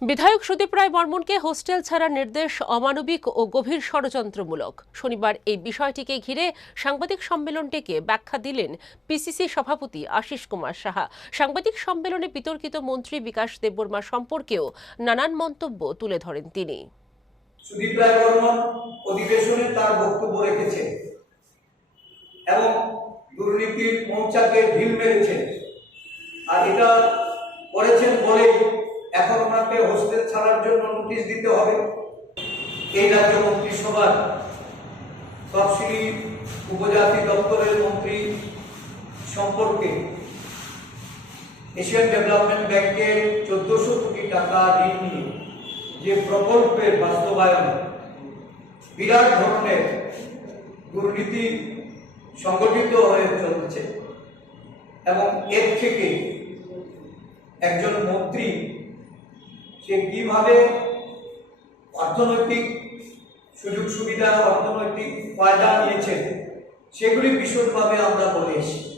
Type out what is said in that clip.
বিধায়ক সুদীপ রায় বর্মনকে হোস্টেল ছাড়ার নির্দেশ অমানবিক ও গভীর ষড়যন্ত্রমূলক। শনিবার এই বিষয়টিকে ঘিরে সাংবাদিক সম্মেলন ডেকে ব্যাখ্যা দিলেন পিসিসি সভাপতি আশিস কুমার সাহা। সাংবাদিক সম্মেলনে বিতর্কিত মন্ত্রী বিকাশ দেববর্মা সম্পর্কেও নানান মন্তব্য তুলে ধরেন তিনি। সুদীপ রায় বর্মন অধিবেশনে তার বক্তব্য রেখেছেন এবং দুর্নীতির মৌচাকে ঢিল মেরেছেন। আর এটা করেছেন বলেই এখন হোস্টেল ছাড়ার জন্য নোটিশ দিতে হবে। এই রাজ্য মন্ত্রিসভার তফসিলি উপজাতি দপ্তরের মন্ত্রী সম্পর্কে এশিয়ান ডেভেলপমেন্ট ব্যাংকের চোদ্দশো কোটি টাকা ঋণ নিয়ে যে প্রকল্পের বাস্তবায়ন বিরাট ধরনের দুর্নীতি সংগঠিত হয়ে চলছে এবং এর থেকে একজন সে কীভাবে অর্থনৈতিক সুযোগ সুবিধা অর্থনৈতিক ফায়দা নিয়েছেন সেগুলি বিশদভাবে আমরা বলে এসেছি।